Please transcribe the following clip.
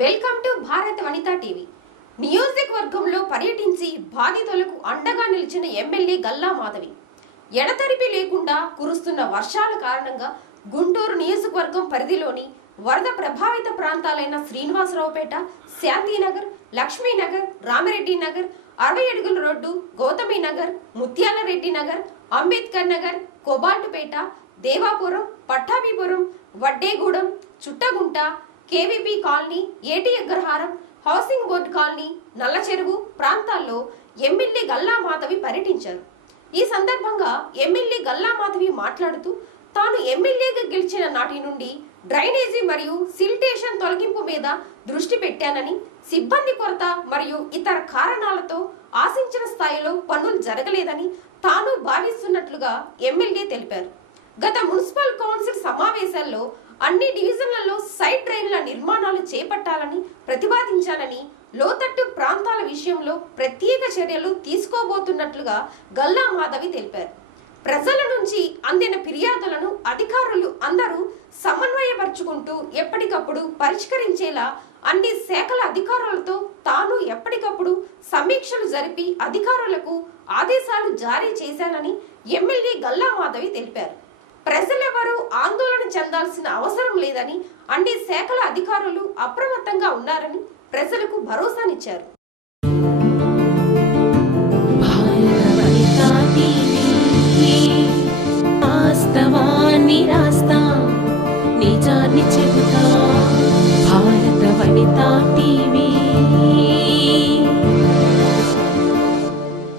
Welcome to Bharat Vanitha TV. నియోజకవర్గంలో పర్యటించి బాధితులకు అండగా నిలిచిన ఎమ్మెల్యే గల్లా మాధవి. ఎడతెరిపి లేకుండా కురుస్తున్న వర్షాల కారణంగా గుంటూరు నియోజకవర్గం పరిధిలోని వరద ప్రభావిత ప్రాంతాలైన శ్రీనివాసరావుపేట శాంతినగర్ లక్ష్మీనగర్ రామిరెడ్డి నగర్ అరవై అడుగుల road Gowthami Nagar Muthyalareddy Nagar Ambedkar Nagar Kobaltupeta Devapuram Pattabhipuram Vaddegudem Chuttagunta KVP colony AT Agraharam housing board colony Nallacheruvu ప్రాంతాల్లో ఎమ్మెల్యే గల్లా మాధవి పర్యటించారు. ఈ సందర్భంగా ఎమ్మెల్యే గల్లా మాధవి మాట్లాడుతూ తాను ఎమ్మెల్యేగా గెలిచిన నాటి నుండి డ్రైనేజీ మరియు సిల్టేషన్ తొలగింపు మీద దృష్టి పెట్టానని సిబ్బంది కొరత మరియు ఇతర కారణాలతో ఆశించిన స్థాయిలో పనులు జరగలేదని తాను భావిస్తున్నట్లుగా ఎమ్మెల్యే తెలిపారు. గత మున్సిపల్ కౌన్సిల్ సమావేశాల్లో అన్ని డివిజన్లలో సైడ్ డ్రైన్ల నిర్మాణాలు చేపట్టాలని ప్రతిపాదించానని లోతట్టు ప్రాంతాల విషయంలో ప్రత్యేక చర్యలు తీసుకోబోతున్నట్లుగా గల్లా మాధవి తెలిపారు. ప్రజల నుంచి అందిన ఫిర్యాదులను అధికారులు అందరూ సమన్వయపరుచుకుంటూ ఎప్పటికప్పుడు పరిష్కరించేలా అన్ని శాఖల అధికారులతో తాను ఎప్పటికప్పుడు సమీక్షలు జరిపి అధికారులకు ఆదేశాలు జారీ చేశానని ఎమ్మెల్యే గల్లా మాధవి తెలిపారు. ఉండాల్సిన అవసరం లేదని అన్ని శాఖల అధికారులు అప్రమత్తంగా ఉన్నారని ప్రజలకు భరోసానిచ్చారు. నిజాన్ని చెబుతా. భారత టీవీ.